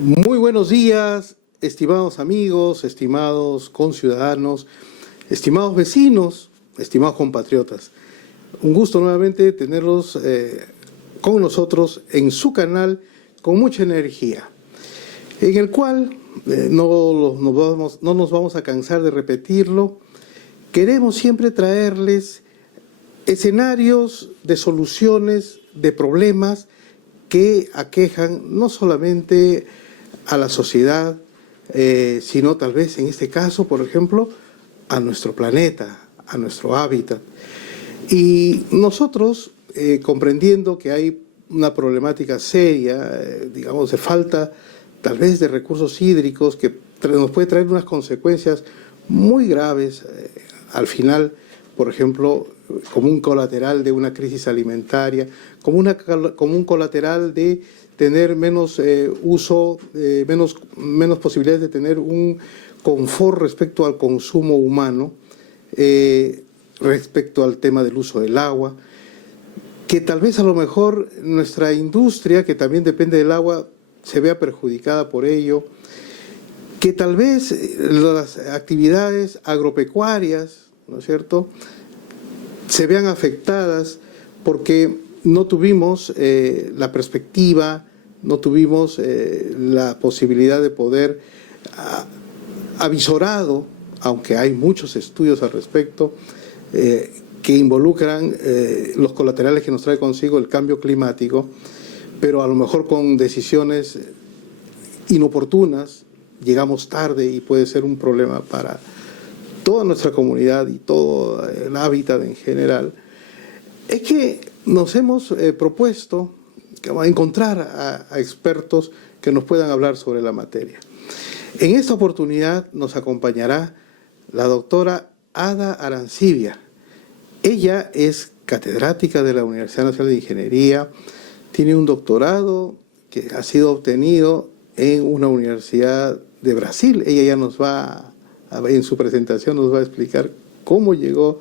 Muy buenos días, estimados amigos, estimados conciudadanos, estimados vecinos, estimados compatriotas. Un gusto nuevamente tenerlos con nosotros en su canal con mucha energía, en el cual no nos vamos a cansar de repetirlo. Queremos siempre traerles escenarios de soluciones de problemas que aquejan no solamente a la sociedad, sino tal vez en este caso, por ejemplo, a nuestro planeta, a nuestro hábitat. Y nosotros, comprendiendo que hay una problemática seria, digamos, de falta tal vez de recursos hídricos que nos puede traer unas consecuencias muy graves al final, por ejemplo, como un colateral de una crisis alimentaria, como un colateral de tener menos menos posibilidades de tener un confort respecto al consumo humano, respecto al tema del uso del agua, que tal vez a lo mejor nuestra industria, que también depende del agua, se vea perjudicada por ello, que tal vez las actividades agropecuarias, ¿no es cierto?, se vean afectadas porque no tuvimos la perspectiva, no tuvimos la posibilidad de poder avisorado, aunque hay muchos estudios al respecto, que involucran los colaterales que nos trae consigo el cambio climático, pero a lo mejor con decisiones inoportunas llegamos tarde y puede ser un problema para toda nuestra comunidad y todo el hábitat en general. Es que nos hemos propuesto encontrar a expertos que nos puedan hablar sobre la materia. En esta oportunidad nos acompañará la doctora Ada Arancibia. Ella es catedrática de la Universidad Nacional de Ingeniería, tiene un doctorado que ha sido obtenido en una universidad de Brasil. Ella ya nos va en su presentación nos va a explicar cómo llegó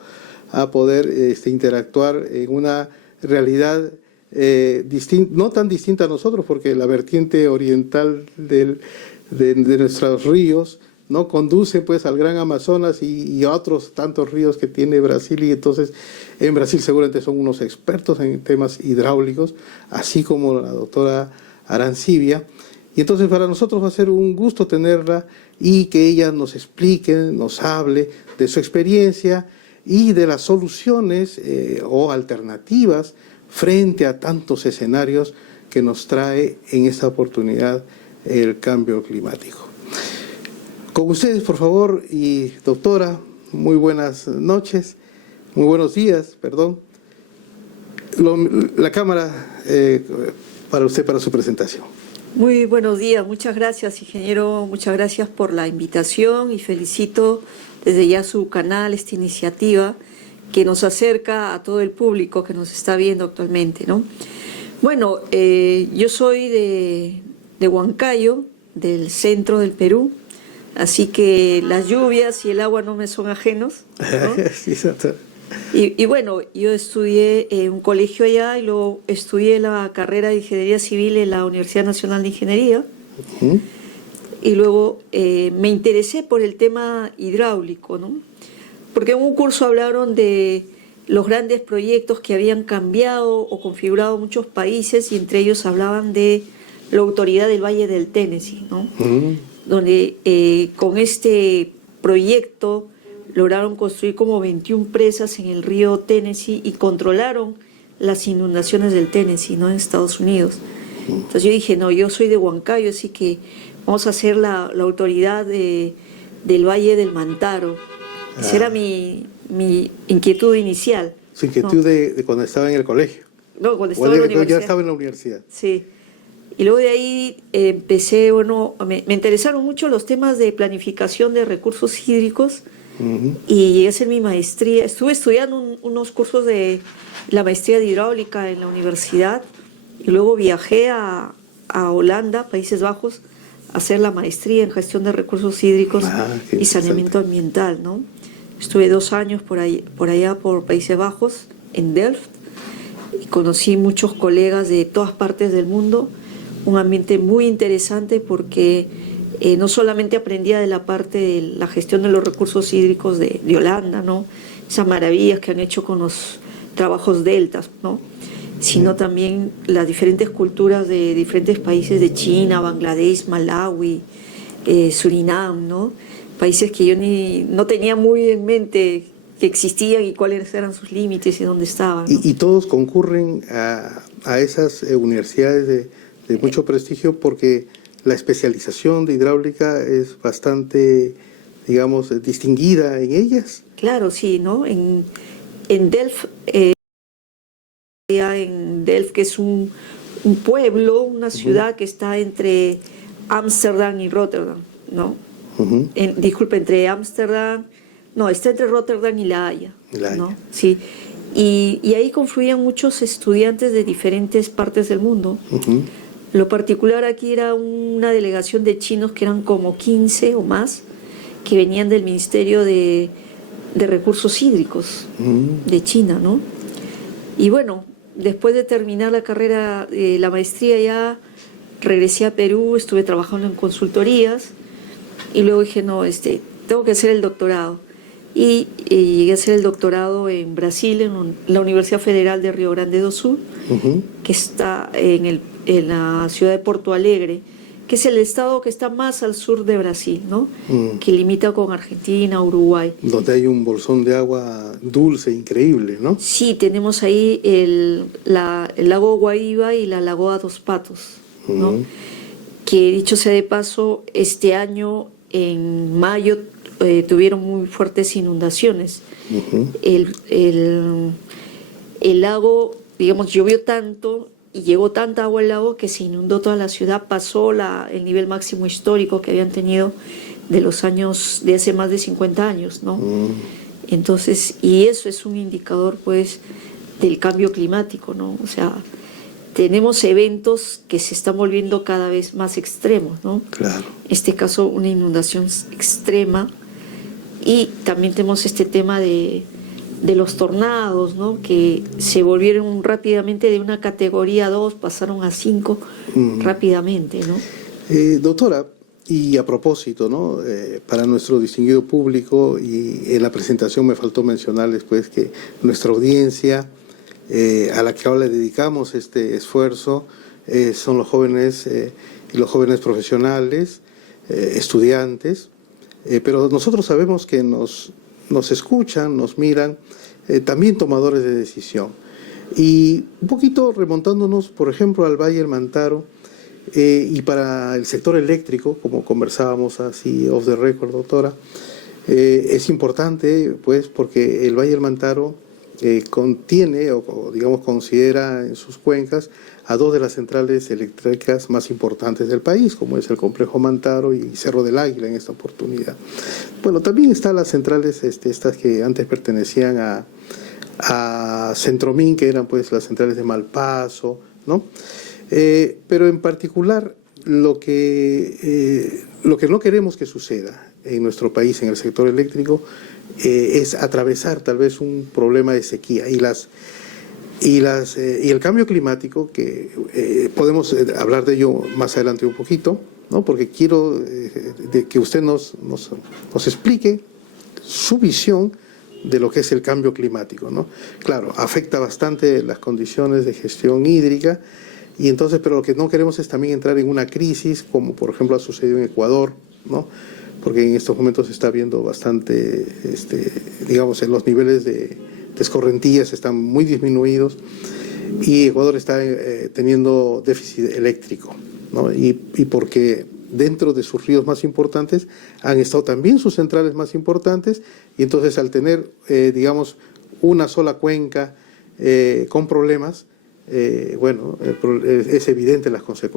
a poder interactuar en una realidad no tan distinta a nosotros, porque la vertiente oriental de nuestros ríos no conduce pues al Gran Amazonas y a otros tantos ríos que tiene Brasil, y entonces en Brasil seguramente son unos expertos en temas hidráulicos, así como la doctora Arancibia. Y entonces para nosotros va a ser un gusto tenerla y que ella nos explique, nos hable de su experiencia y de las soluciones o alternativas frente a tantos escenarios que nos trae en esta oportunidad el cambio climático. Con ustedes, por favor, y doctora, muy buenas noches, muy buenos días, perdón. La cámara para usted, para su presentación. Muy buenos días, muchas gracias, ingeniero, muchas gracias por la invitación y felicito desde ya su canal, esta iniciativa que nos acerca a todo el público que nos está viendo actualmente, ¿no? Bueno, yo soy de Huancayo, del centro del Perú, así que las lluvias y el agua no me son ajenos, ¿no? Sí, exacto. Y bueno, yo estudié en un colegio allá y luego estudié la carrera de Ingeniería Civil en la Universidad Nacional de Ingeniería. Y luego me interesé por el tema hidráulico, ¿no? Porque en un curso hablaron de los grandes proyectos que habían cambiado o configurado muchos países, y entre ellos hablaban de la Autoridad del Valle del Tennessee, ¿no? Donde con este proyecto lograron construir como 21 presas en el río Tennessee y controlaron las inundaciones del Tennessee, ¿no?, en Estados Unidos. Entonces yo dije, no, yo soy de Huancayo, así que vamos a hacer la autoridad del Valle del Mantaro. Esa era mi inquietud inicial. Su inquietud, ¿no?, de cuando estaba en el colegio. No, cuando estaba en la universidad. Ya estaba en la universidad. Sí. Y luego de ahí empecé, bueno, me interesaron mucho los temas de planificación de recursos hídricos. Y llegué a hacer mi maestría. Estuve estudiando unos cursos de la maestría de hidráulica en la universidad, y luego viajé a Holanda, Países Bajos, a hacer la maestría en gestión de recursos hídricos y saneamiento ambiental, ¿no? Estuve 2 años por allá por Países Bajos, en Delft, y conocí muchos colegas de todas partes del mundo, un ambiente muy interesante porque no solamente aprendía de la parte de la gestión de los recursos hídricos de Holanda, ¿no? Esas maravillas que han hecho con los trabajos deltas, ¿no? Sino también las diferentes culturas de diferentes países de China, Bangladesh, Malawi, Surinam, ¿no? Países que yo no tenía muy en mente que existían y cuáles eran sus límites y dónde estaban, ¿no? Y todos concurren a esas universidades de mucho prestigio porque la especialización de hidráulica es bastante, digamos, distinguida en ellas. Claro, sí, ¿no? En Delft, que es un pueblo, una ciudad que está entre Ámsterdam y Rotterdam, ¿no? Disculpe, entre Ámsterdam, no, está entre Rotterdam y La Haya, ¿no? Sí. Y ahí confluían muchos estudiantes de diferentes partes del mundo. Lo particular aquí era una delegación de chinos que eran como 15 o más, que venían del Ministerio de Recursos Hídricos de China, ¿no? Y bueno, después de terminar la carrera, la maestría, ya regresé a Perú, estuve trabajando en consultorías y luego dije, no, tengo que hacer el doctorado. Y llegué a hacer el doctorado en Brasil, en la Universidad Federal de Río Grande do Sul, que está en la ciudad de Porto Alegre, que es el estado que está más al sur de Brasil, ¿no? Que limita con Argentina, Uruguay. Donde hay un bolsón de agua dulce, increíble, ¿no? Sí, tenemos ahí el lago Guaíba y la lagoa dos Patos, ¿no? Que dicho sea de paso, este año en mayo tuvieron muy fuertes inundaciones. El lago, digamos, llovió tanto y llegó tanta agua al lago que se inundó toda la ciudad, pasó el nivel máximo histórico que habían tenido de los años, de hace más de 50 años, ¿no? Entonces, y eso es un indicador, pues, del cambio climático, ¿no? O sea, tenemos eventos que se están volviendo cada vez más extremos, ¿no? Claro. En este caso, una inundación extrema, y también tenemos este tema de los tornados, ¿no? Que se volvieron rápidamente de una categoría 2, pasaron a 5 rápidamente, ¿no? Doctora, y a propósito, ¿no? Para nuestro distinguido público, y en la presentación me faltó mencionarles, pues, que nuestra audiencia a la que ahora le dedicamos este esfuerzo son los jóvenes y los jóvenes profesionales, estudiantes, pero nosotros sabemos que nos escuchan, nos miran, también tomadores de decisión. Y un poquito remontándonos, por ejemplo, al Valle del Mantaro, y para el sector eléctrico, como conversábamos así off the record, doctora, es importante, pues, porque el Valle del Mantaro contiene, o digamos considera en sus cuencas, a 2 de las centrales eléctricas más importantes del país, como es el Complejo Mantaro y Cerro del Águila en esta oportunidad. Bueno, también están las centrales estas que antes pertenecían a Centromín, que eran pues las centrales de Malpaso, ¿no? Pero en particular lo que no queremos que suceda en nuestro país, en el sector eléctrico, es atravesar tal vez un problema de sequía y el cambio climático, que podemos hablar de ello más adelante un poquito, ¿no? Porque quiero que usted nos explique su visión de lo que es el cambio climático, ¿no? Claro, afecta bastante las condiciones de gestión hídrica, y entonces, pero lo que no queremos es también entrar en una crisis, como por ejemplo ha sucedido en Ecuador, ¿no? Porque en estos momentos se está viendo bastante, digamos, en los niveles de escorrentías están muy disminuidos, y Ecuador está teniendo déficit eléctrico, ¿no? Y porque dentro de sus ríos más importantes han estado también sus centrales más importantes, y entonces al tener, digamos, una sola cuenca con problemas, bueno, es evidente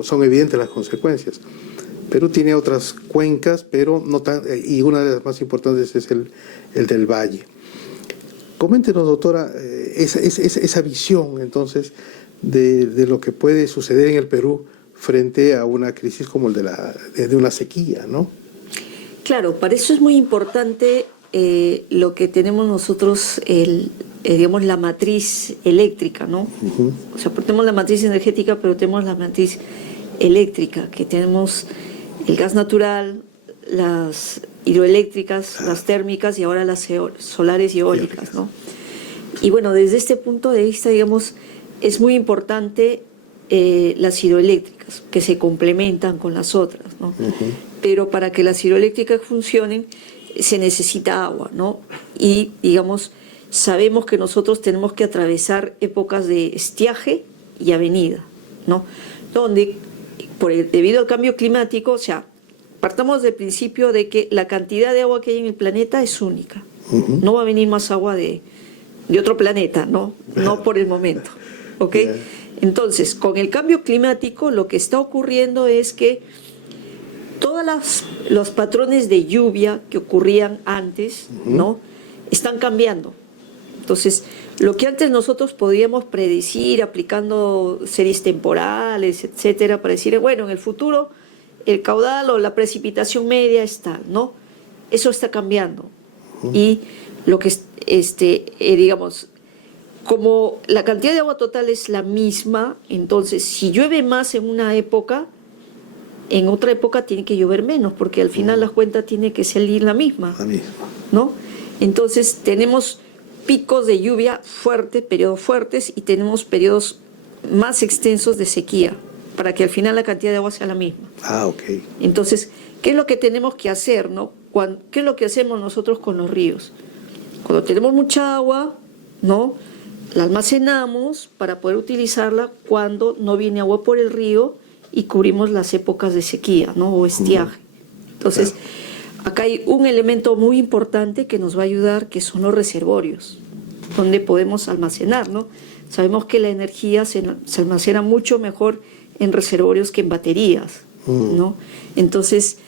son evidentes las consecuencias. Perú tiene otras cuencas, pero no tan, y una de las más importantes es el del Valle. Coméntenos, doctora, esa visión, entonces, de lo que puede suceder en el Perú frente a una crisis como el de una sequía, ¿no? Claro, para eso es muy importante lo que tenemos nosotros, digamos, la matriz eléctrica, ¿no? O sea, tenemos la matriz energética, pero tenemos la matriz eléctrica, que tenemos el gas natural, las hidroeléctricas, las térmicas y ahora las solares y eólicas, ¿no? Y bueno, desde este punto de vista, digamos, es muy importante las hidroeléctricas, que se complementan con las otras, ¿no? Pero para que las hidroeléctricas funcionen, se necesita agua, ¿no? Y, digamos, sabemos que nosotros tenemos que atravesar épocas de estiaje y avenida, ¿no? Donde, debido al cambio climático, o sea, partamos del principio de que la cantidad de agua que hay en el planeta es única. No va a venir más agua de otro planeta, ¿no? No por el momento, ¿ok? Entonces, con el cambio climático, lo que está ocurriendo es que todos los patrones de lluvia que ocurrían antes, ¿no?, están cambiando. Entonces, lo que antes nosotros podíamos predecir aplicando series temporales, etcétera, para decir, bueno, en el futuro el caudal o la precipitación media es tal, ¿no? Eso está cambiando. Y lo que, digamos, como la cantidad de agua total es la misma, entonces, si llueve más en una época, en otra época tiene que llover menos, porque al final la cuenta tiene que salir la misma, ¿no? Entonces tenemos picos de lluvia fuertes, periodos fuertes, y tenemos periodos más extensos de sequía, para que al final la cantidad de agua sea la misma. Entonces, ¿qué es lo que tenemos que hacer, no? ¿Qué es lo que hacemos nosotros con los ríos? Cuando tenemos mucha agua, ¿no?, la almacenamos para poder utilizarla cuando no viene agua por el río y cubrimos las épocas de sequía, ¿no?, o estiaje. Entonces, acá hay un elemento muy importante que nos va a ayudar, que son los reservorios, donde podemos almacenar, ¿no? Sabemos que la energía se almacena mucho mejor en reservorios que en baterías, ¿no? Entonces,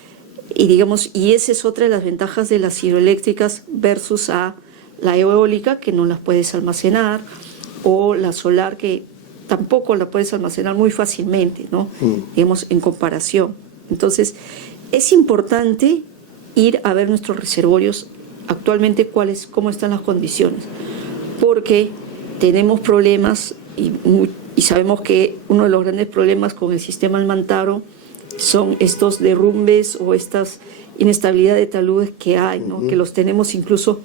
y esa es otra de las ventajas de las hidroeléctricas versus a la eólica, que no las puedes almacenar, o la solar, que tampoco la puedes almacenar muy fácilmente, ¿no? Digamos, en comparación. Entonces, es importante ir a ver nuestros reservorios actualmente, cómo están las condiciones, porque tenemos problemas y sabemos que uno de los grandes problemas con el sistema Almantaro son estos derrumbes o estas inestabilidad de taludes que hay, ¿no? Que los tenemos incluso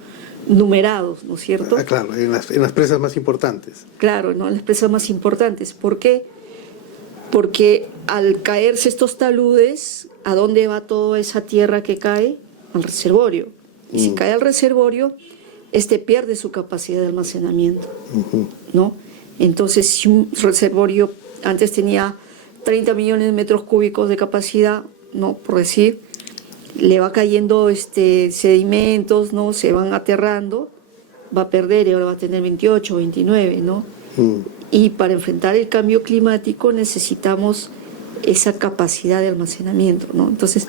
numerados, ¿no es cierto? Claro, en las presas más importantes. Claro, ¿no?, en las presas más importantes. ¿Por qué? Porque al caerse estos taludes, ¿a dónde va toda esa tierra que cae? Al reservorio. Y si cae al reservorio, pierde su capacidad de almacenamiento, ¿no? Entonces, si un reservorio antes tenía 30 millones de metros cúbicos de capacidad, ¿no?, por decir, le va cayendo sedimentos, ¿no?, se van aterrando, va a perder y ahora va a tener 28, 29, ¿no? Y para enfrentar el cambio climático necesitamos esa capacidad de almacenamiento, ¿no? Entonces,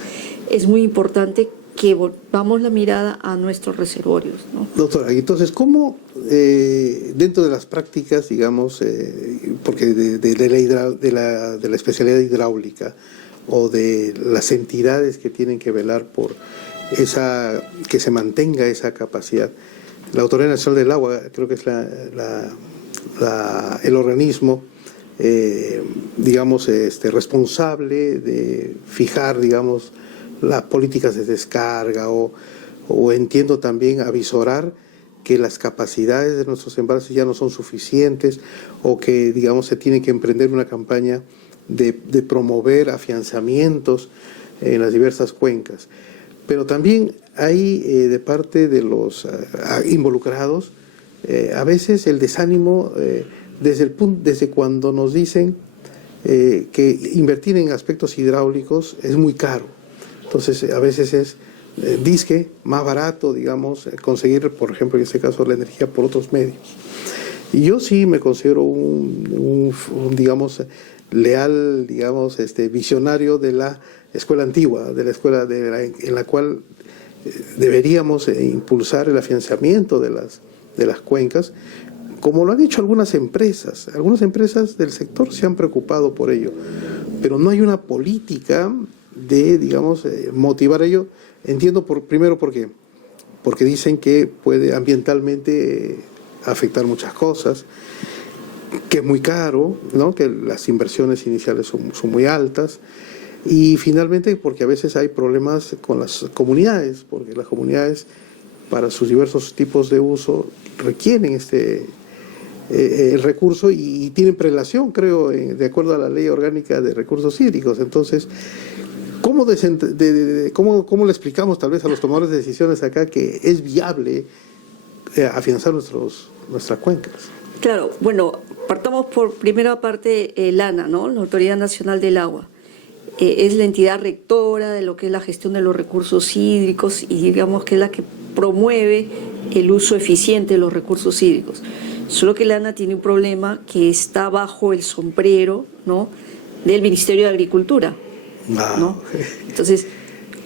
es muy importante que volvamos la mirada a nuestros reservorios, ¿no? Doctora, entonces, ¿cómo dentro de las prácticas, digamos, porque de la especialidad hidráulica o de las entidades que tienen que velar por que se mantenga esa capacidad, la Autoridad Nacional del Agua creo que es el organismo, digamos, responsable de fijar, digamos, las políticas de descarga o entiendo también avisorar que las capacidades de nuestros embalses ya no son suficientes o que, digamos, se tiene que emprender una campaña de promover afianzamientos en las diversas cuencas. Pero también hay de parte de los involucrados a veces el desánimo desde cuando nos dicen que invertir en aspectos hidráulicos es muy caro. Entonces, a veces es disque más barato, digamos, conseguir, por ejemplo, en este caso, la energía por otros medios. Y yo sí me considero un digamos, leal, digamos, visionario de la escuela antigua, de la escuela en la cual deberíamos impulsar el afianzamiento de las cuencas, como lo han hecho algunas empresas. Algunas empresas del sector se han preocupado por ello, pero no hay una política de, digamos, motivar ello. Entiendo primero por qué. Porque dicen que puede ambientalmente afectar muchas cosas. que es muy caro, ¿no? Que las inversiones iniciales son muy altas, y finalmente porque a veces hay problemas con las comunidades, porque las comunidades para sus diversos tipos de uso requieren el recurso y tienen prelación, creo, de acuerdo a la ley orgánica de recursos hídricos. Entonces, ¿cómo le explicamos tal vez a los tomadores de decisiones acá que es viable afianzar nuestras cuencas? Claro, bueno, partamos por primera parte el ANA, ¿no? La Autoridad Nacional del Agua. Es la entidad rectora de lo que es la gestión de los recursos hídricos y digamos que es la que promueve el uso eficiente de los recursos hídricos. Solo que el ANA tiene un problema que está bajo el sombrero, ¿no?, del Ministerio de Agricultura, ¿no? Entonces,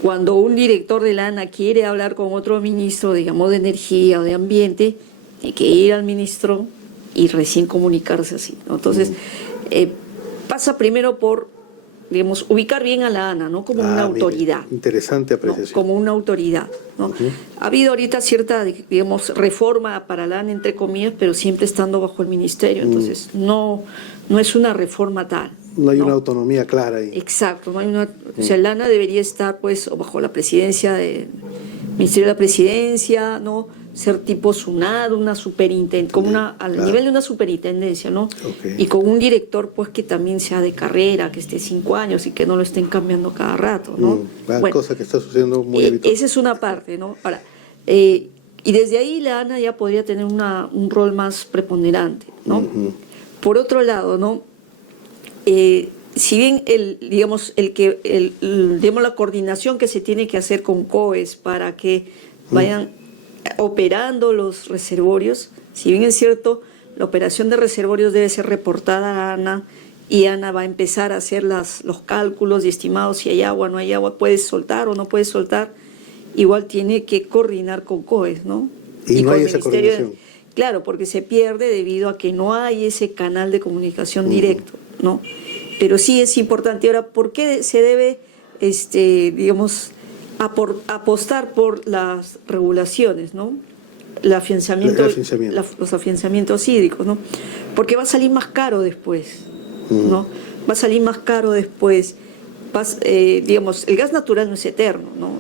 cuando un director de la ANA quiere hablar con otro ministro, digamos, de Energía o de Ambiente, tiene que ir al ministro y recién comunicarse así, ¿no? Entonces, pasa primero por, digamos, ubicar bien a la ANA, ¿no?, como una autoridad. Mire, interesante apreciación. ¿No? Como una autoridad, ¿no? Ha habido ahorita cierta, digamos, reforma para la ANA, entre comillas, pero siempre estando bajo el ministerio. Entonces, no es una reforma tal. No hay una autonomía clara ahí. Exacto. No hay una, o sea, la ANA debería estar, pues, bajo la presidencia del Ministerio de la Presidencia, ¿no?, ser tipo SUNAD, una superintendencia, como al nivel de una superintendencia, ¿no? Okay. Y con un director, pues, que también sea de carrera, que esté 5 años y que no lo estén cambiando cada rato, ¿no? Bueno, cosa que está sucediendo muy habitual. Esa es una parte, ¿no? Ahora, y desde ahí la ANA ya podría tener un rol más preponderante, ¿no? Por otro lado, ¿no?, si bien digamos, la coordinación que se tiene que hacer con COES para que vayan operando los reservorios, si bien es cierto, la operación de reservorios debe ser reportada a ANA y ANA va a empezar a hacer los cálculos y estimados si hay agua o no hay agua, puedes soltar o no puedes soltar, igual tiene que coordinar con COES, ¿no? Y no hay esa coordinación. Claro, porque se pierde debido a que no hay ese canal de comunicación directo, ¿no? Pero sí es importante. Ahora, ¿por qué se debe, digamos, apostar por las regulaciones, ¿no? Los afianzamientos hídricos, ¿no? Porque va a salir más caro después, ¿no? Va a salir más caro después. Digamos, el gas natural no es eterno, ¿no?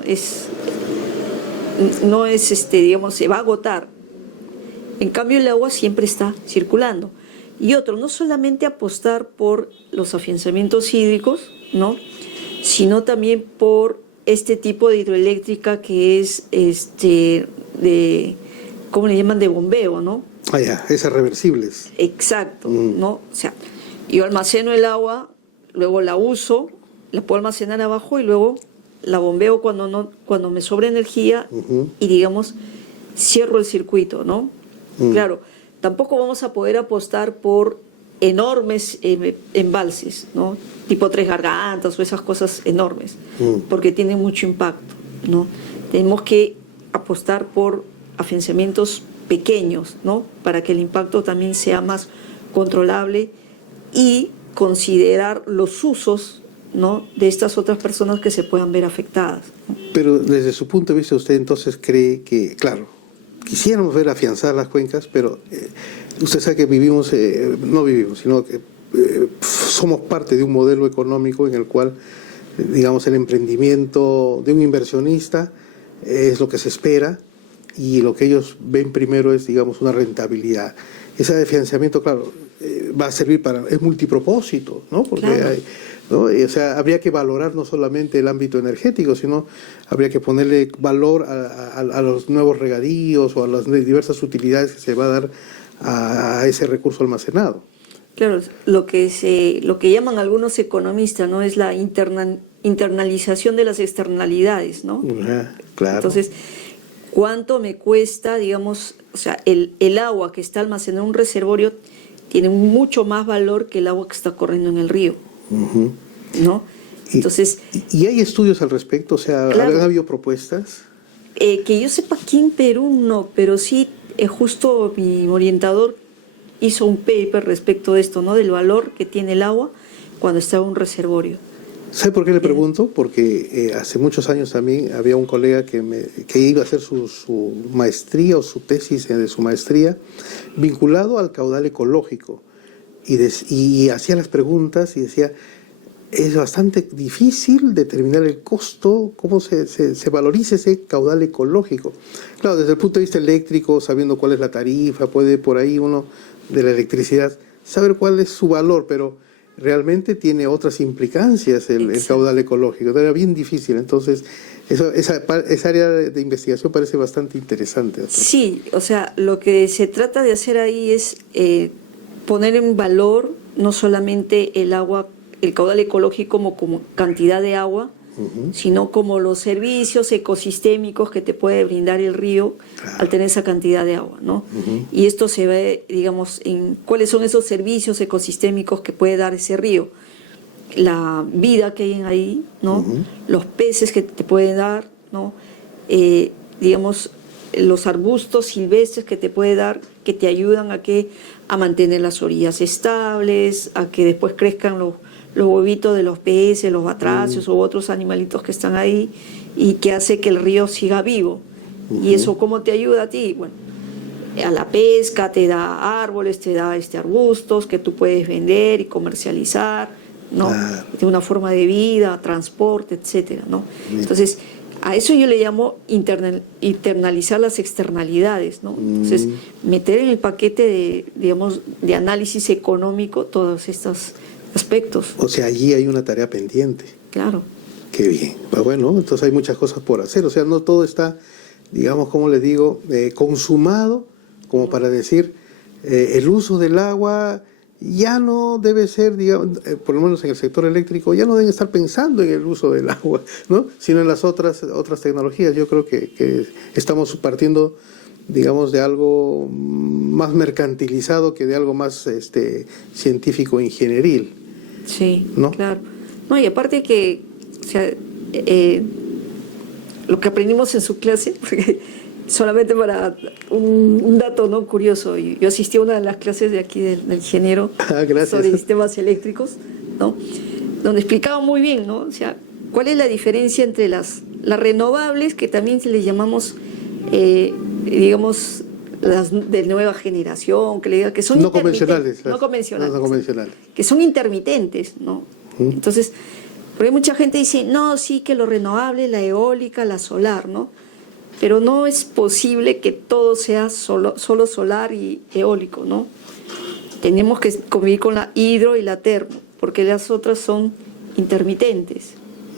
Digamos, se va a agotar. En cambio, el agua siempre está circulando. Y otro, no solamente apostar por los afianzamientos hídricos, ¿no?, sino también por este tipo de hidroeléctrica que es ¿cómo le llaman?, de bombeo, ¿no? Ah, ya, esas reversibles. Exacto, ¿no? O sea, yo almaceno el agua, luego la uso, la puedo almacenar abajo y luego la bombeo cuando me sobra energía y, digamos, cierro el circuito, ¿no? Claro, tampoco vamos a poder apostar por enormes embalses, ¿no?, tipo Tres Gargantas o esas cosas enormes, porque tienen mucho impacto, ¿no? Tenemos que apostar por afianzamientos pequeños, ¿no?, para que el impacto también sea más controlable y considerar los usos, ¿no?, de estas otras personas que se puedan ver afectadas, ¿no? Pero desde su punto de vista, usted entonces cree que, claro, quisiéramos ver afianzar las cuencas, pero usted sabe que no vivimos, sino que somos parte de un modelo económico en el cual, digamos, el emprendimiento de un inversionista es lo que se espera y lo que ellos ven primero es, digamos, una rentabilidad. Ese financiamiento, claro, va a servir es multipropósito, ¿no? Porque claro. ¿no? O sea, habría que valorar no solamente el ámbito energético, sino habría que ponerle valor a los nuevos regadíos o a las diversas utilidades que se va a dar a ese recurso almacenado. Claro, lo que llaman algunos economistas, ¿no?, es la internalización de las externalidades, ¿no? Claro. Entonces, ¿cuánto me cuesta, digamos, o sea, el agua que está almacenada en un reservorio tiene mucho más valor que el agua que está corriendo en el río, ¿no? Entonces, ¿Y hay estudios al respecto? O sea, claro, ¿han habido propuestas? Que yo sepa, aquí en Perú no, pero sí, justo mi orientador hizo un paper respecto de esto, ¿no?, del valor que tiene el agua cuando está en un reservorio. ¿Sabe por qué le pregunto? Porque hace muchos años también había un colega que iba a hacer su maestría o su tesis de su maestría vinculado al caudal ecológico. y hacía las preguntas y decía, es bastante difícil determinar el costo, cómo se valoriza ese caudal ecológico. Claro, desde el punto de vista eléctrico, sabiendo cuál es la tarifa, puede por ahí uno de la electricidad saber cuál es su valor, pero realmente tiene otras implicancias el caudal ecológico. Era bien difícil, entonces esa área de investigación parece bastante interesante. Sí, o sea, lo que se trata de hacer ahí es poner en valor no solamente el agua, el caudal ecológico como cantidad de agua, sino como los servicios ecosistémicos que te puede brindar el río al tener esa cantidad de agua, ¿no? Y esto se ve, digamos, en cuáles son esos servicios ecosistémicos que puede dar ese río. La vida que hay ahí, ¿no? Los peces que te pueden dar, ¿no? Digamos, los arbustos silvestres que te puede dar, que te ayudan a mantener las orillas estables, a que después crezcan los huevitos de los peces, los batracios u otros animalitos que están ahí, y que hace que el río siga vivo. ¿Y eso cómo te ayuda a ti? Bueno, a la pesca, te da árboles, te da arbustos que tú puedes vender y comercializar, ¿no? De una forma de vida, transporte, etcétera, ¿no? Entonces, a eso yo le llamo internalizar las externalidades, ¿no? Entonces, meter en el paquete de análisis económico todos estos aspectos. O sea, allí hay una tarea pendiente. Claro. Qué bien. Bueno, entonces hay muchas cosas por hacer. O sea, no todo está, digamos, como les digo, consumado, como para decir, el uso del agua ya no debe ser, digamos, por lo menos en el sector eléctrico, ya no deben estar pensando en el uso del agua, ¿no? Sino en las otras tecnologías. Yo creo que estamos partiendo, digamos, de algo más mercantilizado que de algo más científico ingenieril. Sí, ¿no? Claro. No, y aparte que, o sea, lo que aprendimos en su clase, porque solamente para un dato no curioso, yo asistí a una de las clases de aquí del ingeniero sobre sistemas eléctricos, ¿no? Donde explicaba muy bien, ¿no? O sea, cuál es la diferencia entre las renovables, que también se les llamamos, digamos, las de nueva generación, que son no convencionales, que son intermitentes, ¿no? Entonces, porque mucha gente dice, no, sí, que lo renovable, la eólica, la solar, ¿no? Pero no es posible que todo sea solo solar y eólico, ¿no? Tenemos que convivir con la hidro y la termo, porque las otras son intermitentes,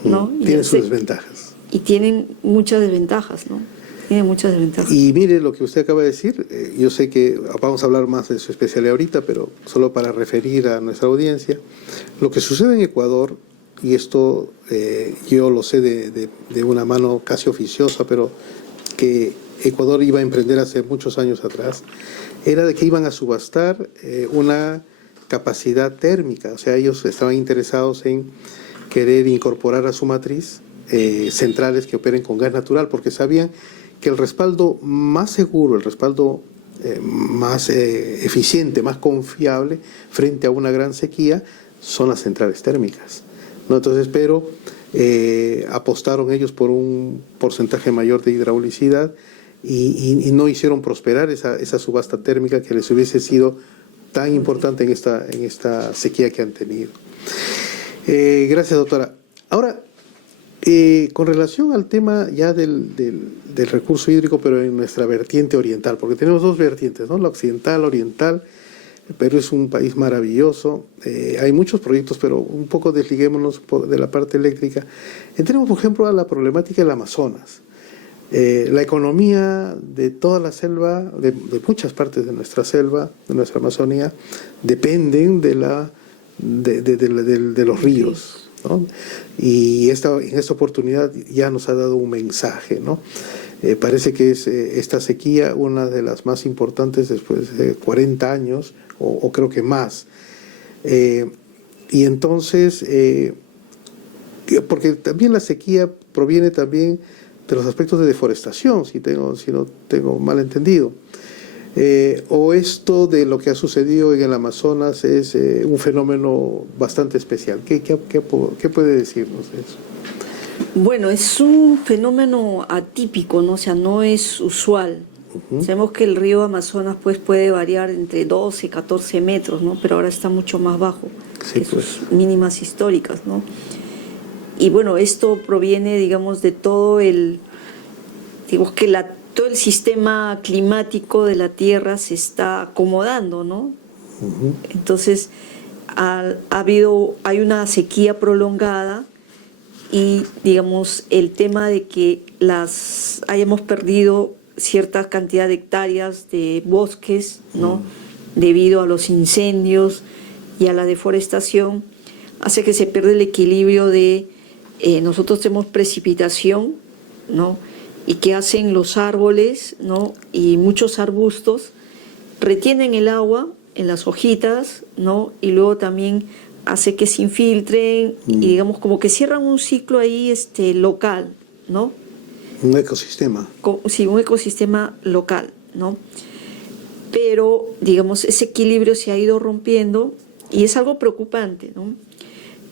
¿no? Tienen sus desventajas. Y tienen muchas desventajas, ¿no? Tiene muchas desventajas. Y mire lo que usted acaba de decir, yo sé que vamos a hablar más de su especialidad ahorita, pero solo para referir a nuestra audiencia, lo que sucede en Ecuador, y esto yo lo sé de una mano casi oficiosa, pero que Ecuador iba a emprender hace muchos años atrás, era de que iban a subastar una capacidad térmica, o sea, ellos estaban interesados en querer incorporar a su matriz centrales que operen con gas natural, porque sabían que el respaldo más seguro, el respaldo más eficiente, más confiable frente a una gran sequía son las centrales térmicas, ¿no? Entonces, pero apostaron ellos por un porcentaje mayor de hidraulicidad y no hicieron prosperar esa subasta térmica que les hubiese sido tan importante en esta sequía que han tenido. Gracias, doctora. Ahora, con relación al tema ya del recurso hídrico, pero en nuestra vertiente oriental, porque tenemos dos vertientes, ¿no? La occidental, oriental. Perú es un país maravilloso, hay muchos proyectos, pero un poco desliguémonos de la parte eléctrica. Entremos, por ejemplo, a la problemática del Amazonas. La economía de toda la selva, de muchas partes de nuestra selva, de nuestra Amazonía, dependen de los ríos, ¿no? Y en esta oportunidad ya nos ha dado un mensaje, ¿no? Parece que es esta sequía una de las más importantes después de 40 años, o creo que más. Y entonces, porque también la sequía proviene también de los aspectos de deforestación, si no tengo mal entendido. O esto de lo que ha sucedido en el Amazonas es un fenómeno bastante especial. ¿Qué puede decirnos de eso? Bueno, es un fenómeno atípico, ¿no? O sea, no es usual, Sabemos que el río Amazonas pues puede variar entre 12 y 14 metros, ¿no? Pero ahora está mucho más bajo Sí, que sus pues. mínimas históricas, ¿no? Y bueno, esto proviene, digamos, de todo el, digamos que todo el sistema climático de la Tierra se está acomodando, ¿no? Entonces, hay una sequía prolongada y, digamos, el tema de que hayamos perdido cierta cantidad de hectáreas de bosques, ¿no? Debido a los incendios y a la deforestación, hace que se pierda el equilibrio de nosotros tenemos precipitación, ¿no? Y que hacen los árboles, ¿no? Y muchos arbustos retienen el agua en las hojitas, ¿no? Y luego también hace que se infiltren y digamos como que cierran un ciclo ahí local, ¿no? Un ecosistema. Sí, un ecosistema local, ¿no? Pero, digamos, ese equilibrio se ha ido rompiendo y es algo preocupante, ¿no?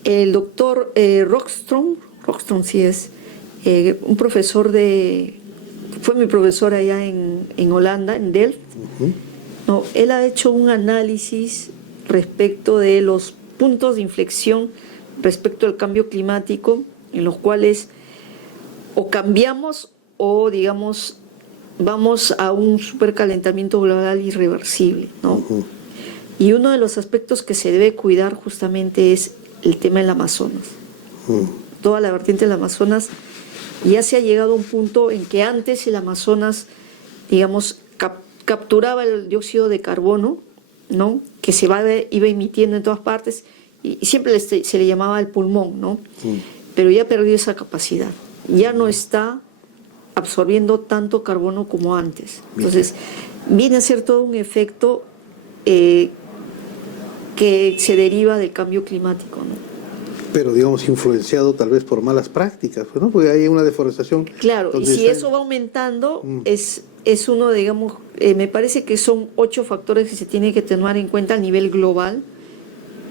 El doctor Rockström sí es un profesor fue mi profesor allá en Holanda, en Delft. No, él ha hecho un análisis respecto de los puntos de inflexión respecto al cambio climático, en los cuales o cambiamos o, digamos, vamos a un supercalentamiento global irreversible, ¿no? Y uno de los aspectos que se debe cuidar justamente es el tema del Amazonas. Toda la vertiente del Amazonas ya se ha llegado a un punto en que antes el Amazonas, digamos, capturaba el dióxido de carbono, ¿no? Que iba emitiendo en todas partes y siempre se le llamaba el pulmón, ¿no? Pero ya perdió esa capacidad. Ya no está absorbiendo tanto carbono como antes. Entonces, viene a ser todo un efecto que se deriva del cambio climático, ¿no? Pero, digamos, influenciado tal vez por malas prácticas, pues, ¿no? Porque hay una deforestación. Claro, y si eso va aumentando, es uno, digamos, me parece que son 8 factores que se tienen que tener en cuenta a nivel global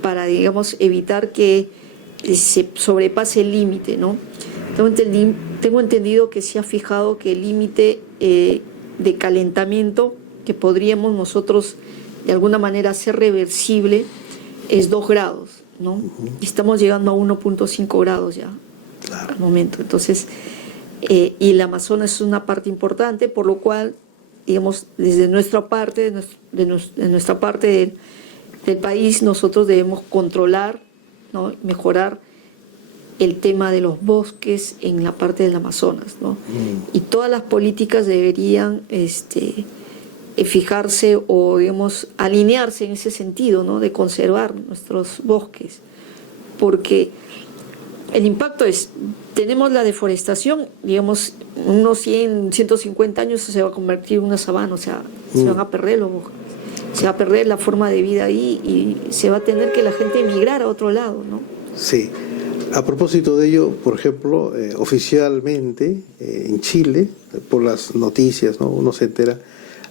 para, digamos, evitar que se sobrepase el límite, ¿no? Tengo entendido que se ha fijado que el límite de calentamiento que podríamos nosotros de alguna manera hacer reversible es 2 grados, ¿no? Y estamos llegando a 1.5 grados ya al momento. Entonces, y el Amazonas es una parte importante, por lo cual, digamos, desde nuestra parte, de nuestra parte del país, nosotros debemos controlar, ¿no? Mejorar el tema de los bosques en la parte del Amazonas, ¿no? Y todas las políticas deberían fijarse o, digamos, alinearse en ese sentido, ¿no? De conservar nuestros bosques, porque el impacto tenemos la deforestación, digamos, unos 100, 150 años se va a convertir en una sabana, o sea, se van a perder los bosques, se va a perder la forma de vida ahí y se va a tener que la gente emigrar a otro lado, ¿no? Sí. A propósito de ello, por ejemplo, oficialmente en Chile, por las noticias, ¿no? Uno se entera,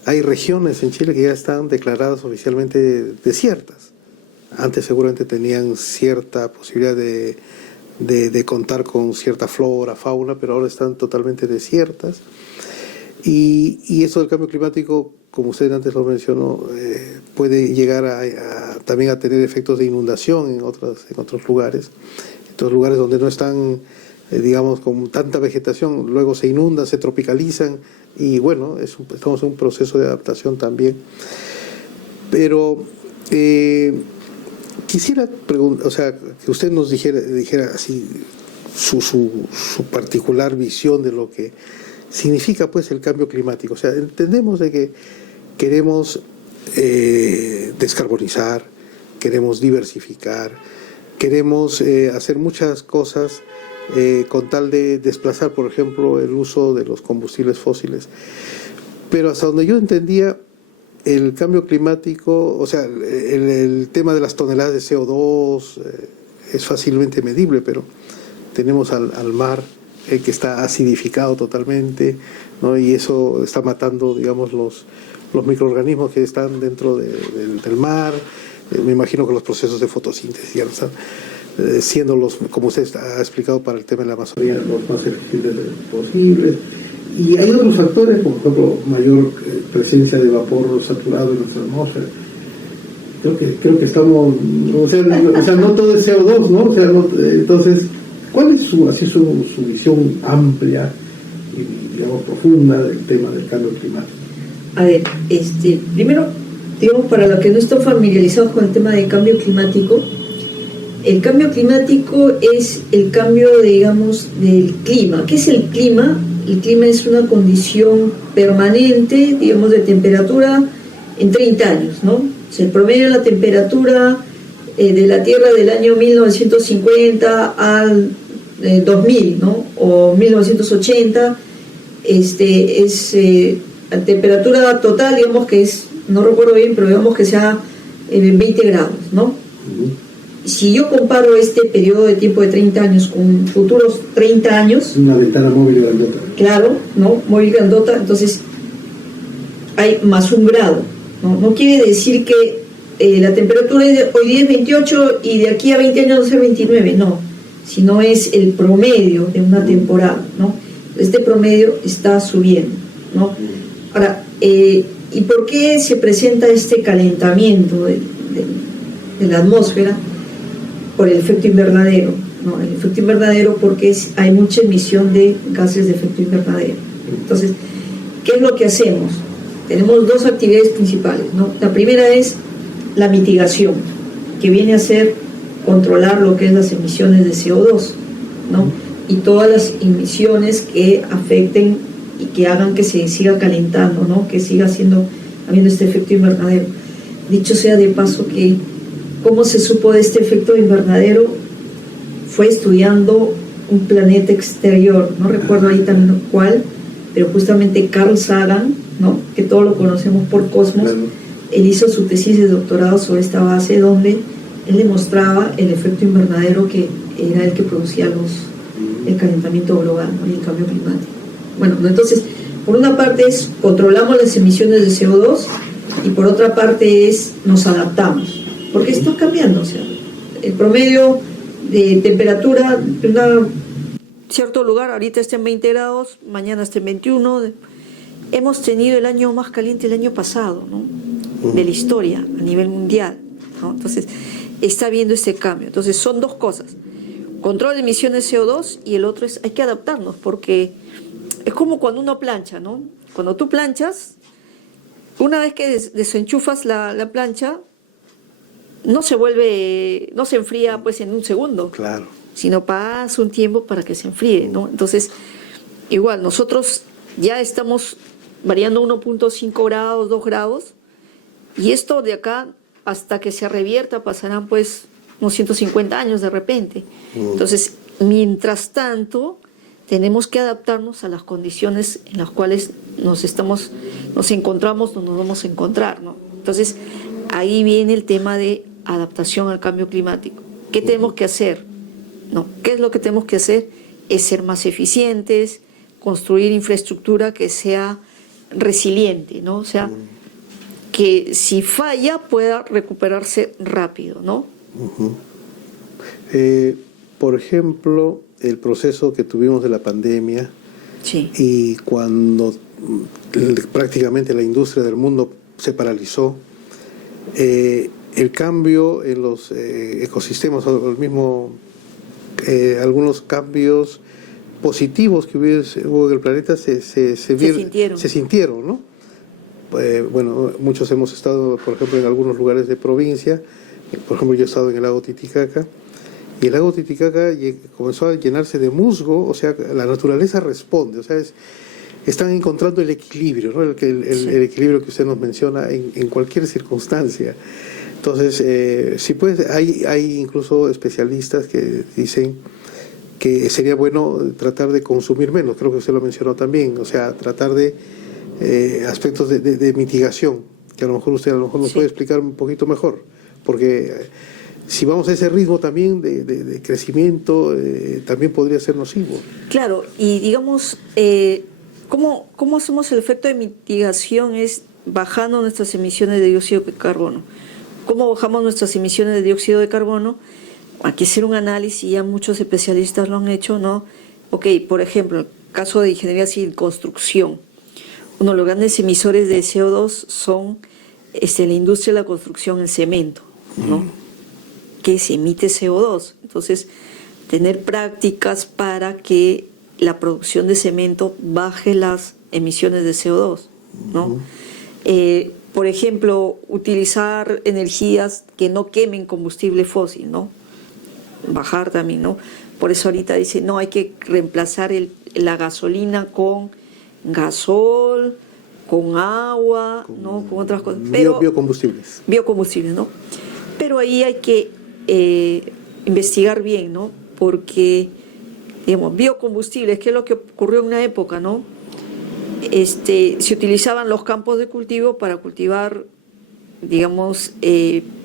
hay regiones en Chile que ya están declaradas oficialmente desiertas. Antes seguramente tenían cierta posibilidad de contar con cierta flora, fauna, pero ahora están totalmente desiertas. Y eso del cambio climático, como usted antes lo mencionó, puede llegar también a tener efectos de inundación en otros lugares. Estos lugares donde no están, digamos, con tanta vegetación, luego se inundan, se tropicalizan y bueno, estamos en un proceso de adaptación también. Pero quisiera preguntar, o sea, que usted nos dijera así su particular visión de lo que significa pues el cambio climático. O sea, entendemos de que queremos descarbonizar, queremos diversificar, queremos hacer muchas cosas con tal de desplazar, por ejemplo, el uso de los combustibles fósiles. Pero hasta donde yo entendía, el cambio climático, o sea, el tema de las toneladas de CO2 es fácilmente medible, pero tenemos al mar que está acidificado totalmente, ¿no? Y eso está matando, digamos, los microorganismos que están dentro del mar. Me imagino que los procesos de fotosíntesis ya no están siendo como usted ha explicado para el tema de la Amazonía, los más eficientes posibles. Y hay otros factores, por ejemplo, mayor presencia de vapor saturado en nuestra atmósfera. Creo que estamos, o sea, no todo es CO2, ¿no? O sea, entonces, ¿cuál es su visión amplia y, digamos, profunda del tema del cambio climático? A ver, primero, digamos, para los que no están familiarizados con el tema del cambio climático, el cambio climático es el cambio, digamos, del clima. ¿Qué es el clima? El clima es una condición permanente, digamos, de temperatura en 30 años, ¿no? O sea, el promedio de la temperatura de la Tierra del año 1950 al 2000, ¿no? O 1980, es la temperatura total, digamos que es, no recuerdo bien, pero digamos que sea 20 grados, ¿no? Si yo comparo este periodo de tiempo de 30 años con futuros 30 años... Una ventana móvil grandota. Claro, ¿no? Móvil grandota, entonces hay más un grado, ¿no? No quiere decir que la temperatura hoy día es 28 y de aquí a 20 años va a ser 29, no, sino es el promedio de una temporada, ¿no? Este promedio está subiendo, ¿no? Ahora, ¿y por qué se presenta este calentamiento de la atmósfera? Por el efecto invernadero, ¿no? El efecto invernadero porque hay mucha emisión de gases de efecto invernadero. Entonces, ¿qué es lo que hacemos? Tenemos dos actividades principales, ¿no? La primera es la mitigación, que viene a ser controlar lo que es las emisiones de CO2, ¿no? Y todas las emisiones que afecten y que hagan que se siga calentando, ¿no? Que siga habiendo este efecto invernadero. Dicho sea de paso que ¿cómo se supo de este efecto invernadero? Fue estudiando un planeta exterior, no recuerdo ahí también cuál, pero justamente Carl Sagan, ¿no? Que todos lo conocemos por Cosmos, él hizo su tesis de doctorado sobre esta base donde él demostraba el efecto invernadero que era el que producía el calentamiento global, ¿no? Y el cambio climático. Bueno, entonces, por una parte es controlamos las emisiones de CO2 y por otra parte es nos adaptamos. Porque está cambiando, o sea, el promedio de temperatura de un cierto lugar, ahorita está en 20 grados, mañana está en 21. Hemos tenido el año más caliente el año pasado, ¿no? De la historia a nivel mundial, ¿no? Entonces, está habiendo este cambio. Entonces, son dos cosas: control de emisiones de CO2 y el otro es hay que adaptarnos, porque es como cuando uno plancha, ¿no? Cuando tú planchas, una vez que desenchufas la plancha, no se enfría pues en un segundo, claro, sino pasa un tiempo para que se enfríe, ¿no? Entonces, igual, nosotros ya estamos variando 1.5 grados, 2 grados, y esto de acá hasta que se revierta pasarán pues unos 150 años de repente. Entonces, mientras tanto, tenemos que adaptarnos a las condiciones en las cuales nos encontramos o nos vamos a encontrar, ¿no? Entonces, ahí viene el tema de adaptación al cambio climático. ¿Qué tenemos que hacer? No, ¿qué es lo que tenemos que hacer? Es ser más eficientes, construir infraestructura que sea resiliente, ¿no? O sea, que si falla pueda recuperarse rápido, ¿no? Por ejemplo, el proceso que tuvimos de la pandemia, sí, y cuando prácticamente la industria del mundo se paralizó, el cambio en los ecosistemas, o el mismo, algunos cambios positivos que hubo en el planeta se sintieron, ¿no? Bueno, muchos hemos estado, por ejemplo, en algunos lugares de provincia. Por ejemplo, yo he estado en el lago Titicaca, y el lago Titicaca comenzó a llenarse de musgo. O sea, la naturaleza responde, o sea, están encontrando el equilibrio, ¿no? El equilibrio que usted nos menciona en cualquier circunstancia. Entonces, sí, pues hay incluso especialistas que dicen que sería bueno tratar de consumir menos. Creo que usted lo mencionó también, o sea, tratar de aspectos de mitigación, que a lo mejor usted nos puede explicar un poquito mejor, porque si vamos a ese ritmo también de crecimiento, también podría ser nocivo. Claro, y digamos, ¿cómo hacemos el efecto de mitigación? Es bajando nuestras emisiones de dióxido de carbono. ¿Cómo bajamos nuestras emisiones de dióxido de carbono? Hay que hacer un análisis, ya muchos especialistas lo han hecho, ¿no? Ok, por ejemplo, caso de ingeniería civil construcción, uno de los grandes emisores de CO2 son la industria de la construcción, el cemento, ¿no? Que se emite CO2. Entonces, tener prácticas para que la producción de cemento baje las emisiones de CO2, ¿no? Por ejemplo, utilizar energías que no quemen combustible fósil, ¿no? Bajar también, ¿no? Por eso ahorita dice, no, hay que reemplazar la gasolina con gasol, con agua, ¿no? Con otras cosas. Pero, biocombustibles. Biocombustibles, ¿no? Pero ahí hay que investigar bien, ¿no? Porque, digamos, biocombustibles, ¿qué es lo que ocurrió en una época, ¿no? Se utilizaban los campos de cultivo para cultivar, digamos,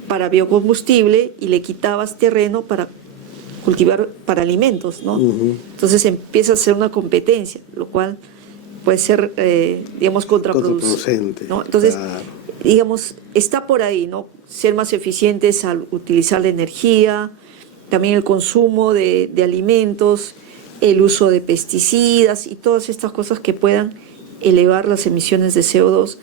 para biocombustible, y le quitabas terreno para cultivar para alimentos, ¿no? Entonces empieza a ser una competencia, lo cual puede ser, digamos, contraproducente, ¿no? Entonces, claro, digamos, está por ahí, ¿no? Ser más eficientes al utilizar la energía, también el consumo de alimentos, el uso de pesticidas y todas estas cosas que puedan elevar las emisiones de CO2.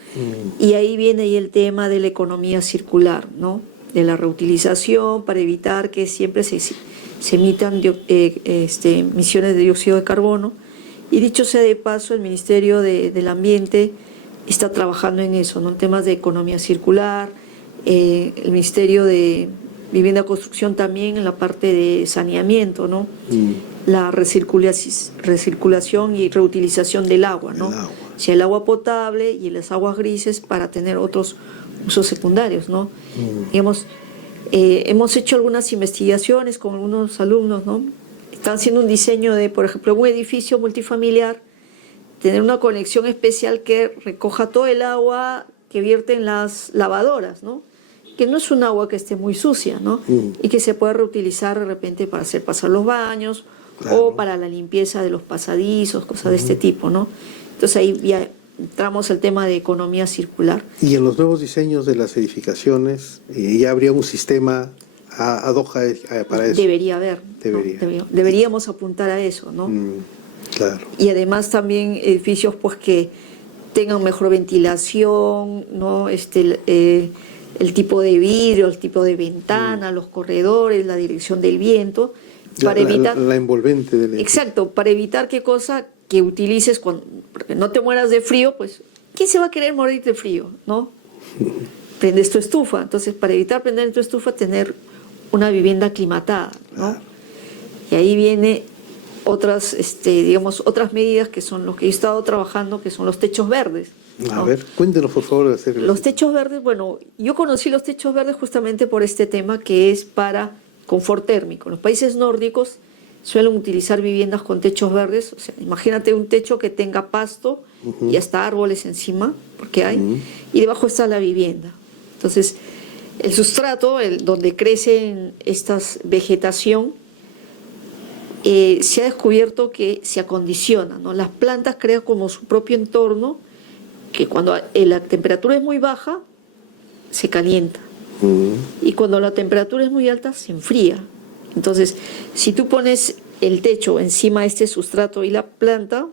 Y ahí viene ahí el tema de la economía circular, ¿no? De la reutilización, para evitar que siempre se emitan emisiones de dióxido de carbono. Y dicho sea de paso, el Ministerio del Ambiente está trabajando en eso, ¿no? En temas de economía circular, el Ministerio de Vivienda y Construcción también en la parte de saneamiento, ¿no? La recirculación y reutilización del agua, ¿no? O sea, el agua potable y las aguas grises para tener otros usos secundarios, ¿no? Digamos, hemos hecho algunas investigaciones con algunos alumnos, ¿no? Están haciendo un diseño de, por ejemplo, un edificio multifamiliar, tener una conexión especial que recoja todo el agua que vierte en las lavadoras, ¿no? Que no es un agua que esté muy sucia, ¿no? Y que se pueda reutilizar de repente para hacer pasar los baños, claro, o para la limpieza de los pasadizos, cosas de este tipo, ¿no? Entonces ahí ya entramos al tema de economía circular. Y en los nuevos diseños de las edificaciones, ya habría un sistema ad hoc para eso. Debería haber. Deberíamos apuntar a eso, ¿no? Claro. Y además también edificios pues que tengan mejor ventilación, ¿no? El tipo de vidrio, el tipo de ventana, los corredores, la dirección del viento, para evitar la envolvente del edificio. Exacto, para evitar qué cosa que utilices porque no te mueras de frío, pues ¿quién se va a querer morir de frío, no? Prendes tu estufa. Entonces, para evitar prender tu estufa, tener una vivienda aclimatada, ¿no? Y ahí viene otras, digamos, otras medidas que son los que he estado trabajando, que son los techos verdes, ¿no? A ver, cuéntenos por favor acerca de los techos verdes. Bueno, yo conocí los techos verdes justamente por este tema, que es para confort térmico. En los países nórdicos suelen utilizar viviendas con techos verdes. O sea, imagínate un techo que tenga pasto y hasta árboles encima, porque hay, y debajo está la vivienda. Entonces, el sustrato, donde crece esta vegetación, se ha descubierto que se acondiciona, ¿no? Las plantas crean como su propio entorno, que cuando la temperatura es muy baja, se calienta. Y cuando la temperatura es muy alta, se enfría. Entonces, si tú pones el techo encima de este sustrato y la planta,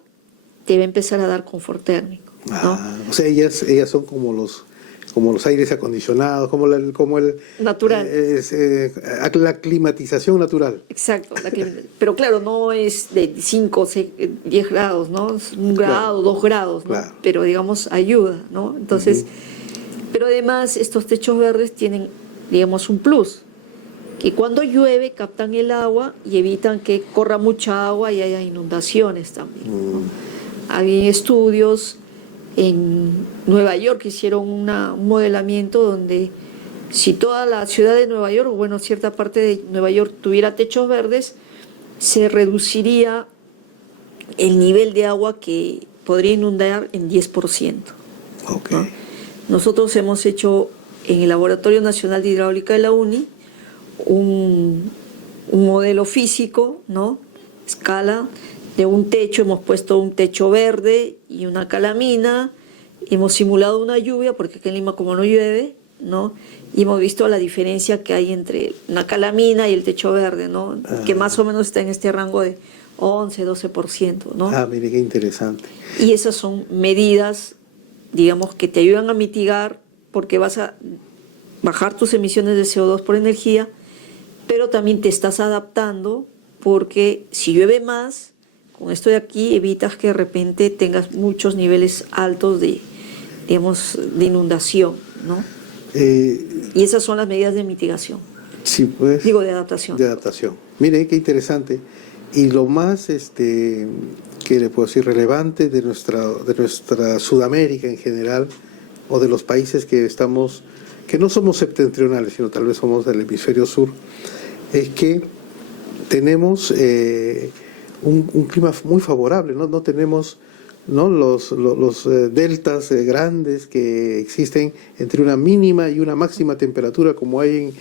te va a empezar a dar confort térmico, ¿no? O sea, ellas son como los aires acondicionados, como el natural. La climatización natural. Exacto, pero claro, no es de 5 o 10 grados, ¿no? Es 1 grado, 2 grados, ¿no? Claro. Pero digamos, ayuda, ¿no? Entonces, pero además estos techos verdes tienen, digamos, un plus, que cuando llueve captan el agua y evitan que corra mucha agua y haya inundaciones también, ¿no? Hay estudios en Nueva York que hicieron un modelamiento donde si toda la ciudad de Nueva York, o bueno, cierta parte de Nueva York tuviera techos verdes, se reduciría el nivel de agua que podría inundar en 10%. Okay. ¿No? Nosotros hemos hecho en el Laboratorio Nacional de Hidráulica de la UNI un modelo físico, ¿no? Escala de un techo, hemos puesto un techo verde y una calamina, hemos simulado una lluvia, porque aquí en Lima como no llueve, ¿no? Y hemos visto la diferencia que hay entre una calamina y el techo verde, ¿no? Que más o menos está en este rango de 11, 12%, ¿no? Ah, mire, qué interesante. Y esas son medidas, digamos, que te ayudan a mitigar porque vas a bajar tus emisiones de CO2 por energía, pero también te estás adaptando porque si llueve más, con esto de aquí evitas que de repente tengas muchos niveles altos de, digamos, de inundación, ¿no? Y esas son las medidas de mitigación. Sí, pues. Digo, de adaptación. De adaptación. Mire, qué interesante. Y lo más, que le puedo decir, relevante de nuestra Sudamérica en general, o de los países que no somos septentrionales, sino tal vez somos del hemisferio sur, es que tenemos un clima muy favorable, ¿no? No tenemos, ¿no?, los deltas grandes que existen entre una mínima y una máxima temperatura como hay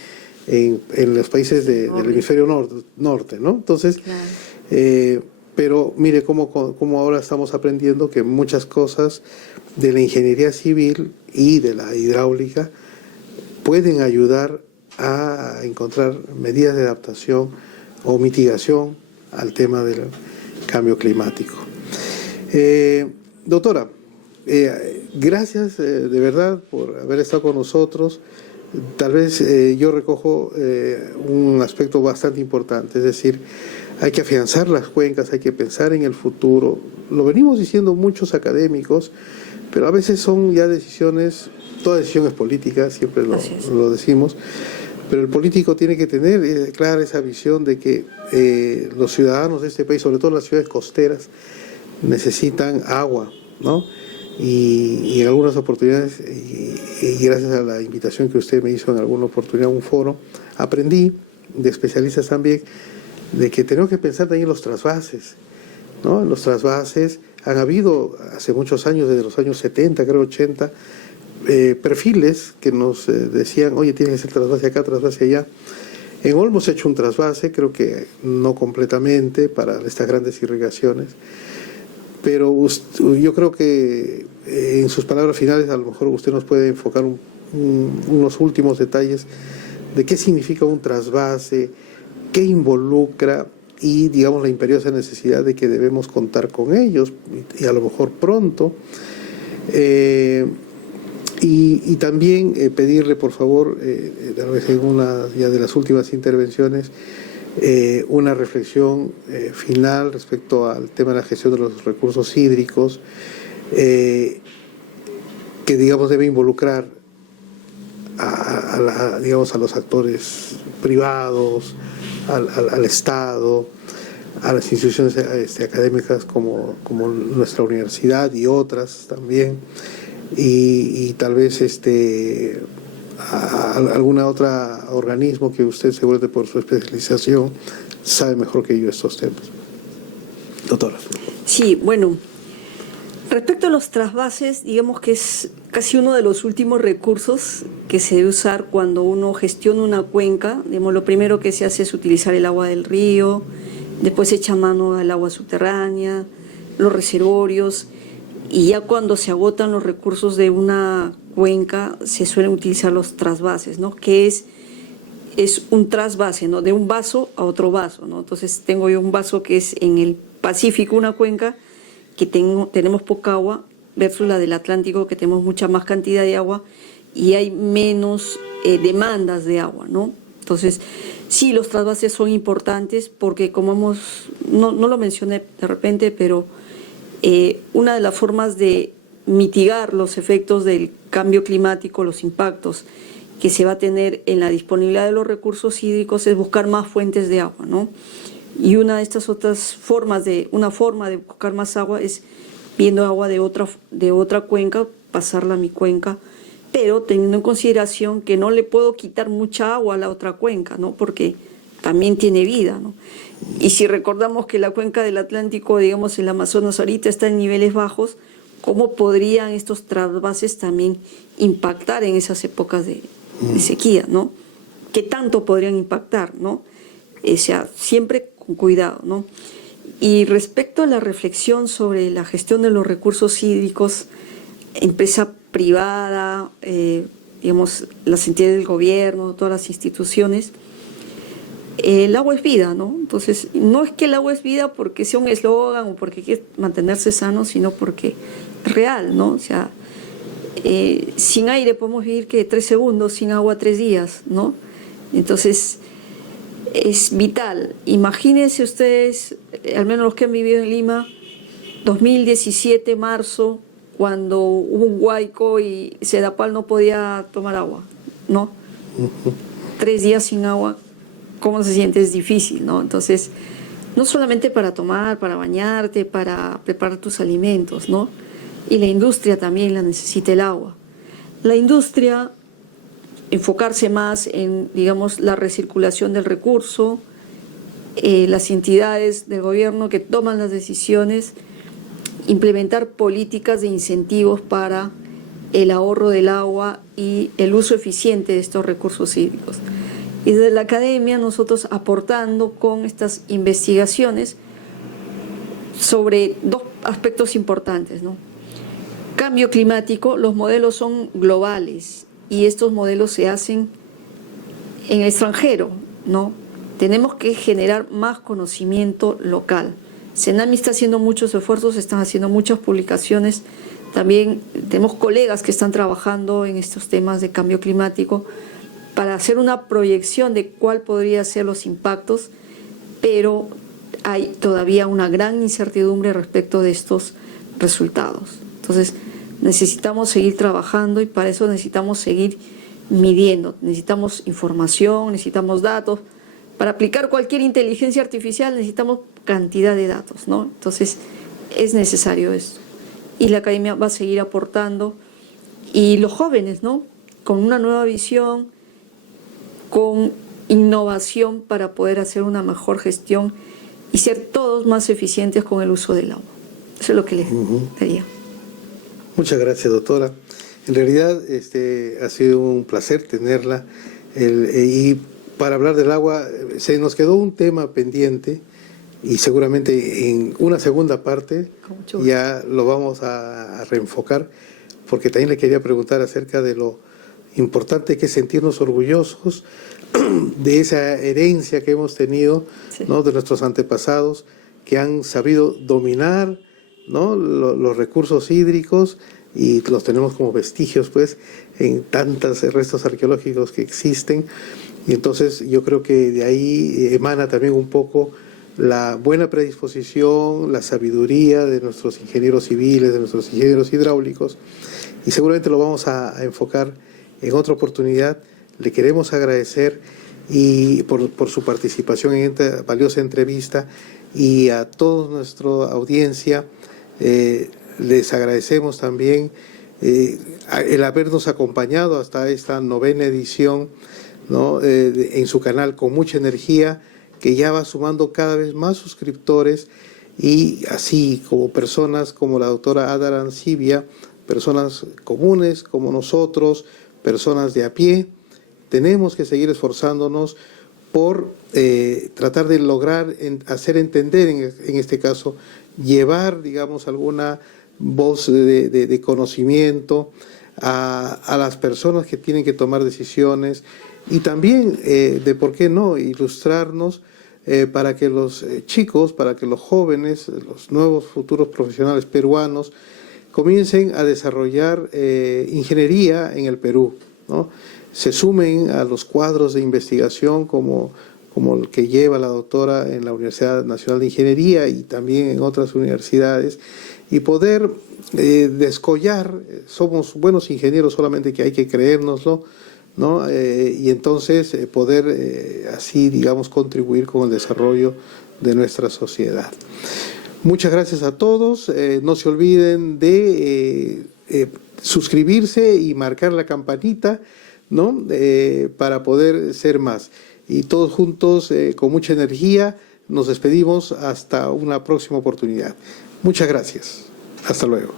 en los países del hemisferio norte, ¿no? Entonces, claro. Pero mire cómo ahora estamos aprendiendo que muchas cosas de la ingeniería civil y de la hidráulica pueden ayudar a encontrar medidas de adaptación o mitigación al tema del cambio climático. Doctora, gracias de verdad por haber estado con nosotros. Tal vez yo recojo un aspecto bastante importante, es decir, hay que afianzar las cuencas, hay que pensar en el futuro. Lo venimos diciendo muchos académicos, pero a veces son ya decisiones, toda decisión es política, siempre lo decimos, pero el político tiene que tener clara esa visión de que los ciudadanos de este país, sobre todo las ciudades costeras, necesitan agua, ¿no? Y en algunas oportunidades, y gracias a la invitación que usted me hizo en alguna oportunidad a un foro, aprendí de especialistas también de que tenemos que pensar también en los trasvases, ¿no? En los trasvases han habido hace muchos años, desde los años 70, creo 80, perfiles que nos decían, oye, tienes que hacer trasvase acá, trasvase allá. En Olmos he hecho un trasvase, creo que no completamente para estas grandes irrigaciones, pero yo creo que en sus palabras finales a lo mejor usted nos puede enfocar unos últimos detalles de qué significa un trasvase, qué involucra y, digamos, la imperiosa necesidad de que debemos contar con ellos y a lo mejor pronto. Y también pedirle, por favor, tal vez en una ya de las últimas intervenciones, una reflexión final respecto al tema de la gestión de los recursos hídricos, que, digamos, debe involucrar digamos, a los actores privados, al Estado, a las instituciones académicas como nuestra universidad y otras también, y tal vez a alguna otra organismo que usted seguramente por su especialización sabe mejor que yo estos temas. Doctora. Sí, bueno, respecto a los trasvases, digamos que es casi uno de los últimos recursos que se debe usar cuando uno gestiona una cuenca. Digamos, lo primero que se hace es utilizar el agua del río, después se echa mano al agua subterránea, los reservorios, y ya cuando se agotan los recursos de una cuenca se suelen utilizar los trasvases, ¿no? Que es un trasvase, ¿no? De un vaso a otro vaso, ¿no? Entonces tengo yo un vaso que es en el Pacífico, una cuenca que tenemos poca agua, versus la del Atlántico, que tenemos mucha más cantidad de agua y hay menos demandas de agua, ¿no? Entonces, sí, los trasvases son importantes porque como no lo mencioné de repente, pero una de las formas de mitigar los efectos del cambio climático, los impactos que se va a tener en la disponibilidad de los recursos hídricos es buscar más fuentes de agua, ¿no? Y una de estas otras formas una forma de buscar más agua es viendo agua de otra cuenca, pasarla a mi cuenca, pero teniendo en consideración que no le puedo quitar mucha agua a la otra cuenca, ¿no? Porque también tiene vida, ¿no? Y si recordamos que la cuenca del Atlántico, digamos, el Amazonas ahorita está en niveles bajos, ¿cómo podrían estos trasvases también impactar en esas épocas de sequía, ¿no? ¿Qué tanto podrían impactar, ¿no? O sea, siempre con cuidado, ¿no? Y respecto a la reflexión sobre la gestión de los recursos hídricos, empresa privada, digamos, las entidades del gobierno, todas las instituciones, el agua es vida, ¿no? Entonces, no es que el agua es vida porque sea un eslogan o porque quiere mantenerse sano, sino porque es real, ¿no? O sea, sin aire podemos vivir que 3 segundos, sin agua 3 días, ¿no? Entonces, es vital. Imagínense ustedes, al menos los que han vivido en Lima, 2017, marzo, cuando hubo un huaico y Sedapal no podía tomar agua, ¿no? 3 días sin agua, ¿cómo se siente? Es difícil, ¿no? Entonces, no solamente para tomar, para bañarte, para preparar tus alimentos, ¿no? Y la industria también la necesita el agua. La industria, enfocarse más en, digamos, la recirculación del recurso, las entidades del gobierno que toman las decisiones, implementar políticas de incentivos para el ahorro del agua y el uso eficiente de estos recursos hídricos. Y desde la academia nosotros aportando con estas investigaciones sobre 2 aspectos importantes, ¿no? Cambio climático, los modelos son globales y estos modelos se hacen en el extranjero, ¿no? Tenemos que generar más conocimiento local. Senami está haciendo muchos esfuerzos, están haciendo muchas publicaciones. También tenemos colegas que están trabajando en estos temas de cambio climático para hacer una proyección de cuál podría ser los impactos, pero hay todavía una gran incertidumbre respecto de estos resultados. Entonces, necesitamos seguir trabajando y para eso necesitamos seguir midiendo. Necesitamos información, necesitamos datos. Para aplicar cualquier inteligencia artificial necesitamos cantidad de datos, ¿no? Entonces, es necesario esto. Y la academia va a seguir aportando. Y los jóvenes, ¿no? Con una nueva visión, con innovación para poder hacer una mejor gestión y ser todos más eficientes con el uso del agua. Eso es lo que les diría. Muchas gracias, doctora. En realidad ha sido un placer tenerla. Y para hablar del agua, se nos quedó un tema pendiente y seguramente en una segunda parte ya lo vamos a reenfocar, porque también le quería preguntar acerca de lo importante que es sentirnos orgullosos de esa herencia que hemos tenido, sí, ¿no? De nuestros antepasados que han sabido dominar, ¿no? Los recursos hídricos y los tenemos como vestigios, pues, en tantos restos arqueológicos que existen. Y entonces yo creo que de ahí emana también un poco la buena predisposición, la sabiduría de nuestros ingenieros civiles, de nuestros ingenieros hidráulicos, y seguramente lo vamos a enfocar en otra oportunidad. Le queremos agradecer y por su participación en esta valiosa entrevista, y a toda nuestra audiencia les agradecemos también el habernos acompañado hasta esta 9ª edición, ¿no? En su canal Con Mucha Energía, que ya va sumando cada vez más suscriptores, y así como personas como la doctora Ada Arancibia, personas comunes como nosotros, personas de a pie, tenemos que seguir esforzándonos por tratar de lograr hacer entender, en este caso, llevar, digamos, alguna voz de conocimiento a las personas que tienen que tomar decisiones, y también, de por qué no, ilustrarnos para que los chicos, para que los jóvenes, los nuevos futuros profesionales peruanos, comiencen a desarrollar ingeniería en el Perú, ¿no? Se sumen a los cuadros de investigación como el que lleva la doctora en la Universidad Nacional de Ingeniería y también en otras universidades, y poder descollar. Somos buenos ingenieros, solamente que hay que creérnoslo, ¿no? Y entonces poder así, digamos, contribuir con el desarrollo de nuestra sociedad. Muchas gracias a todos. No se olviden de suscribirse y marcar la campanita, ¿no? Para poder ser más. Y todos juntos, con mucha energía, nos despedimos hasta una próxima oportunidad. Muchas gracias. Hasta luego.